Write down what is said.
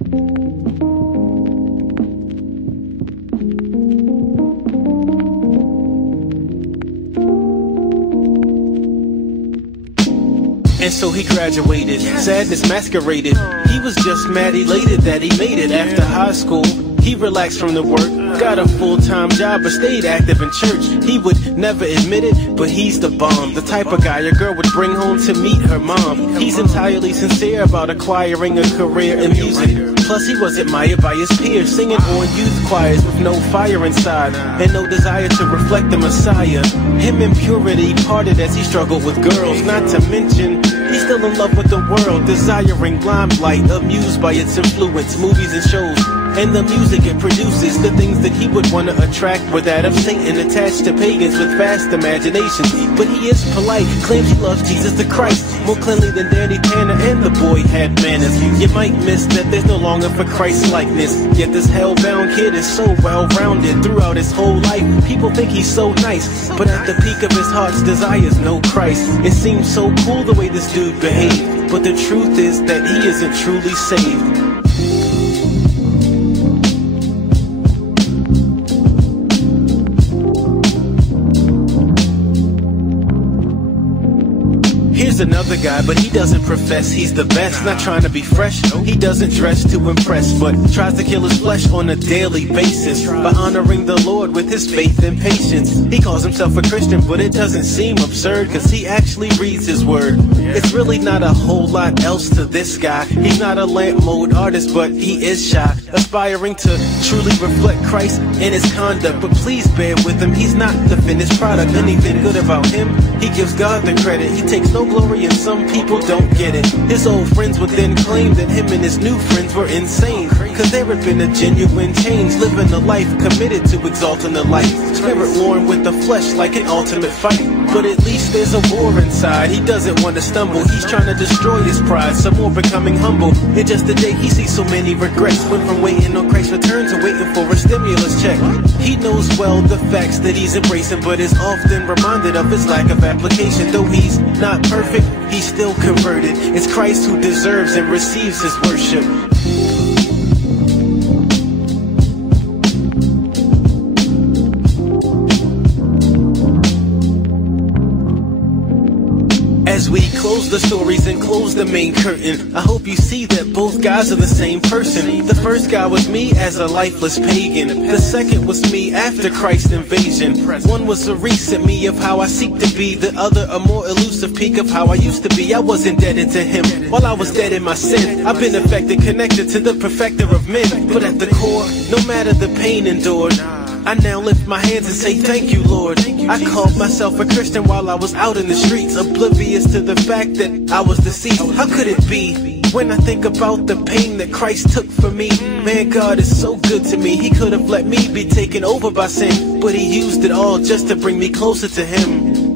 And so he graduated, sadness masqueraded. He was just mad elated that he made it after high school. He relaxed from the work, got a full-time job, but stayed active in church. He would never admit it, but he's the bomb. The type of guy a girl would bring home to meet her mom. He's entirely sincere about acquiring a career in music. Plus he was admired by his peers, singing on youth choirs with no fire inside and no desire to reflect the Messiah. Him in purity parted as he struggled with girls. Not to mention, he's still in love with the world, desiring limelight, amused by its influence, movies and shows, and the music it produces. The things that he would want to attract were that of Satan, attached to pagans with vast imaginations. But he is polite, claims he loves Jesus the Christ, more cleanly than Danny Tanner, and the boy had manners. You might miss that there's no longer for Christ likeness, yet this hell-bound kid is so well-rounded. Throughout his whole life, people think he's so nice, but at the peak of his heart's desires, no Christ. It seems so cool the way this dude behaved, but the truth is that he isn't truly saved. Here's another guy, but he doesn't profess he's the best. Not trying to be fresh, he doesn't dress to impress, but tries to kill his flesh on a daily basis by honoring the Lord with his faith and patience. He calls himself a Christian, but it doesn't seem absurd, cause he actually reads his word. It's really not a whole lot else to this guy. He's not a lamp mode artist, but he is shy, aspiring to truly reflect Christ in his conduct. But please bear with him, he's not the finished product. Anything good about him, he gives God the credit. He takes no glory and some people don't get it. His old friends would then claim that him and his new friends were insane, cause there had been a genuine change, living a life committed to exalting the light, spirit worn with the flesh like an ultimate fight. But at least there's a war inside, he doesn't want to stumble, he's trying to destroy his pride, some more becoming humble. In just a day he sees so many regrets, went from waiting on Christ's return to waiting for a stimulus check. He knows well the facts that he's embracing, but is often reminded of his lack of application. Though he's not perfect, he's still converted. It's Christ who deserves and receives his worship. As we close the stories and close the main curtain, I hope you see that both guys are the same person. The first guy was me as a lifeless pagan. The second was me after Christ's invasion. One was a recent me of how I seek to be, the other a more elusive peak of how I used to be. I was indebted to him while I was dead in my sin. I've been affected, connected to the perfecter of men. But at the core, no matter the pain endured, I now lift my hands and say thank you, Lord. I called myself a Christian while I was out in the streets, oblivious to the fact that I was deceased. How could it be? When I think about the pain that Christ took for me, man, God is so good to me. He could have let me be taken over by sin, but he used it all just to bring me closer to him.